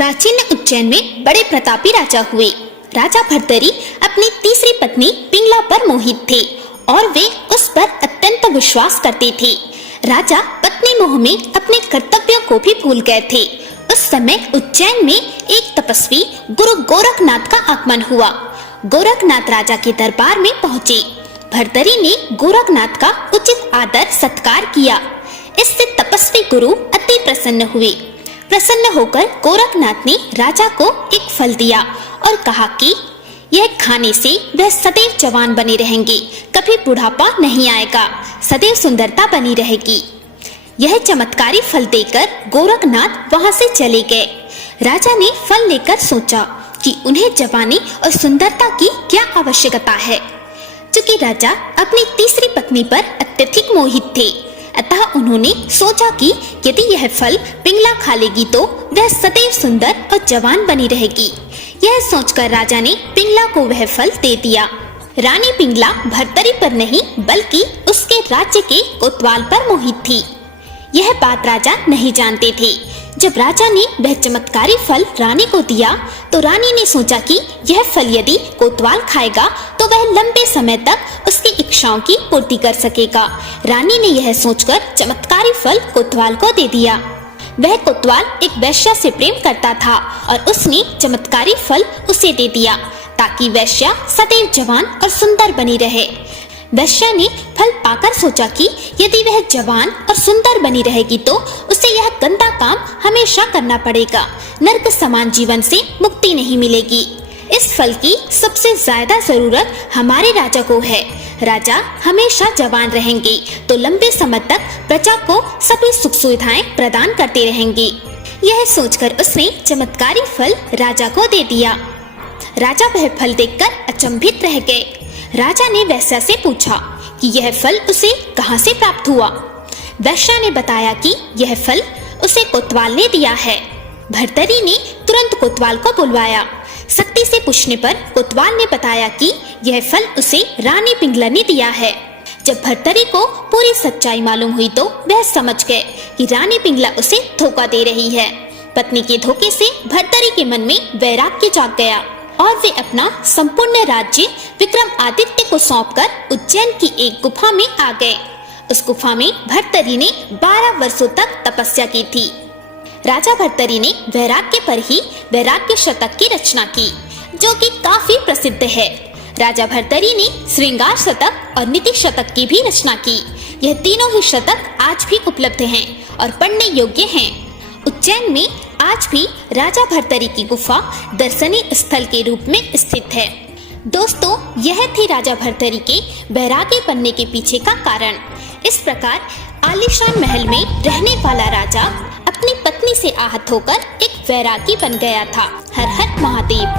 प्राचीन उज्जैन में बड़े प्रतापी राजा हुए। राजा भर्तरी अपनी तीसरी पत्नी पिंगला पर मोहित थे और वे उस पर अत्यंत विश्वास करते थे। राजा पत्नी मोह में अपने कर्तव्यों को भी भूल गए थे। उस समय उज्जैन में एक तपस्वी गुरु गोरखनाथ का आगमन हुआ। गोरखनाथ राजा के दरबार में पहुँचे। भर्तरी ने गोरखनाथ का उचित आदर सत्कार किया। इससे तपस्वी गुरु अति प्रसन्न हुए। प्रसन्न होकर गोरखनाथ ने राजा को एक फल दिया और कहा कि यह खाने से वह सदैव जवान बने रहेंगे, कभी बुढ़ापा नहीं आएगा, सदैव सुंदरता बनी रहेगी। यह चमत्कारी फल देकर गोरखनाथ वहां से चले गए। राजा ने फल लेकर सोचा कि उन्हें जवानी और सुंदरता की क्या आवश्यकता है। चूंकि राजा अपनी तीसरी पत्नी पर अत्यधिक मोहित थे, अतः उन्होंने सोचा कि यदि यह फल पिंगला खा लेगी तो वह सदैव सुंदर और जवान बनी रहेगी। यह सोचकर राजा ने पिंगला को वह फल दे दिया। रानी पिंगला भर्तरी पर नहीं बल्कि उसके राज्य के कोतवाल पर मोहित थी। यह बात राजा नहीं जानते थे। जब राजा ने वह चमत्कारी फल रानी को दिया तो रानी ने सोचा कि यह फल यदि कोतवाल खाएगा तो वह लंबे समय तक उसकी इच्छाओं की पूर्ति कर सकेगा। रानी ने यह सोचकर चमत्कारी फल कोतवाल को दे दिया। वह कोतवाल एक वैश्या से प्रेम करता था और उसने चमत्कारी फल उसे दे दिया ताकि वैश्या सदैव जवान और सुंदर बनी रहे। वैश्या ने फल पाकर सोचा कि यदि वह जवान और सुंदर बनी रहेगी तो उसे यह गंदा काम हमेशा करना पड़ेगा। नरक समान जीवन से मुक्ति नहीं मिलेगी। इस फल की सबसे ज्यादा जरूरत हमारे राजा को है। राजा हमेशा जवान रहेंगे तो लंबे समय तक प्रजा को सभी सुख सुविधाएं प्रदान करते रहेंगे। यह सोचकर उसने चमत्कारी फल राजा को दे दिया। राजा वह फल देखकर अचंभित रह गए। राजा ने वैश्या से पूछा कि यह फल उसे कहां से प्राप्त हुआ। वैश्या ने बताया कि यह फल उसे कोतवाल ने दिया है। भर्तरी ने तुरंत कोतवाल को बुलवाया। सख्ती से पूछने पर कोतवाल ने बताया कि यह फल उसे रानी पिंगला ने दिया है। जब भर्तरी को पूरी सच्चाई मालूम हुई तो वह समझ गए कि रानी पिंगला उसे धोखा दे रही है। पत्नी के धोखे से भर्तरी के मन में वैराग्य जाग गया और वे अपना संपूर्ण राज्य विक्रमादित्य को सौंपकर उज्जैन की एक गुफा में आ गए। उस गुफा में भर्तरी ने 12 वर्षों तक तपस्या की थी। राजा भर्तरी ने वैराग्य पर ही वैराग्य शतक की रचना की, जो कि काफी प्रसिद्ध है। राजा भर्तरी ने श्रृंगार शतक और नीति शतक की भी रचना की। यह तीनों ही शतक आज भी उपलब्ध हैं और पढ़ने योग्य हैं। उज्जैन में आज भी राजा भर्तरी की गुफा दर्शनीय स्थल के रूप में स्थित है। दोस्तों, यह थी राजा भर्तरी के वैरागी बनने के पीछे का कारण। इस प्रकार आलीशान महल में रहने वाला राजा अपनी पत्नी से आहत होकर एक वैरागी बन गया था। हर हर महादेव।